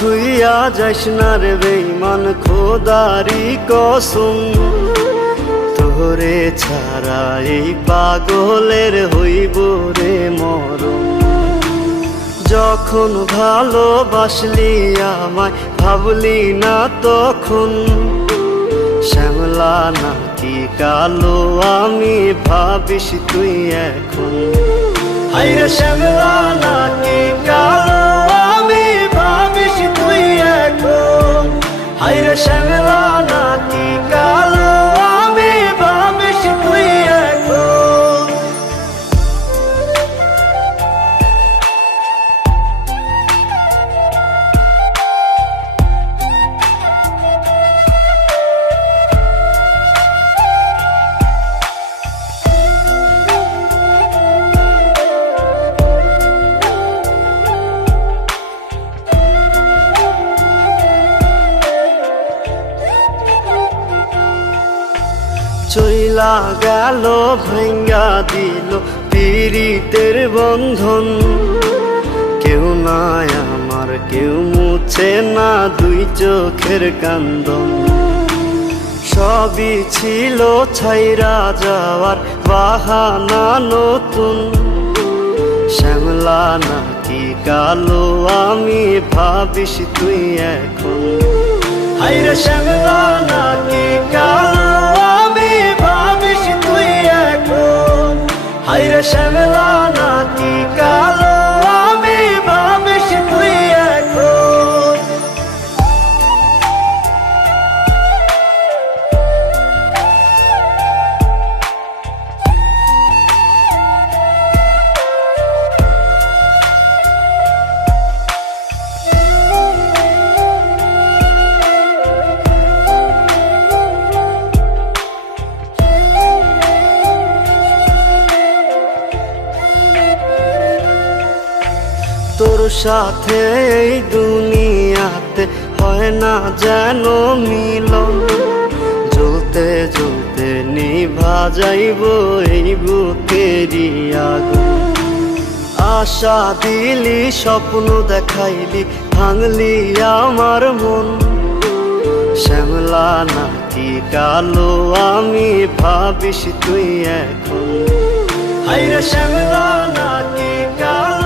থুইয়া যাইস না রে বেঈমান, খোদারি কসম। তোরে ছাড়া এই পাগলের হইব রে মরণ। যখন ভালোবাসলি আমায় ভাবলি না তখন, শ্যামলা নাকি কালো আমি ভাবিস তুই এখন। হায়রে শ্যামলা নাকি কালো আমি ভাবিস তুই এখন। হায়রে শ্যামলা নাকি কালো আমি ভাবিস তুই এখন। চইলা গেল ভাঙ্গা দিল পীড়িতের বন্ধন। কেউ নাই আমার, কেউ মুছে না দুই চোখের কান্দন। সবই ছিল ছাইরা যাওয়ার বাহানা নতুন। শ্যামলা নাকি কালো আমি ভাবিস তুই এখন। হায়রে শ্যামলা নাকি কালো আমি ভাবিস তুই এখন। হায়রে শ্যামলা নাকি কালো আমি ভাবিস তুই এখন। তোর সাথে এই দুনিয়াতে হয় না যেন মিলন। জ্বলতে জ্বলতে নিভা যাইব এই বুকেরই আগুন। আশা দিলি, স্বপ্ন দেখাইলি, ভাঙলি আমার মন। শ্যামলা নাকি কালো আমি ভাবিস তুই এখন। হায়রে শ্যামলা নাকি কালো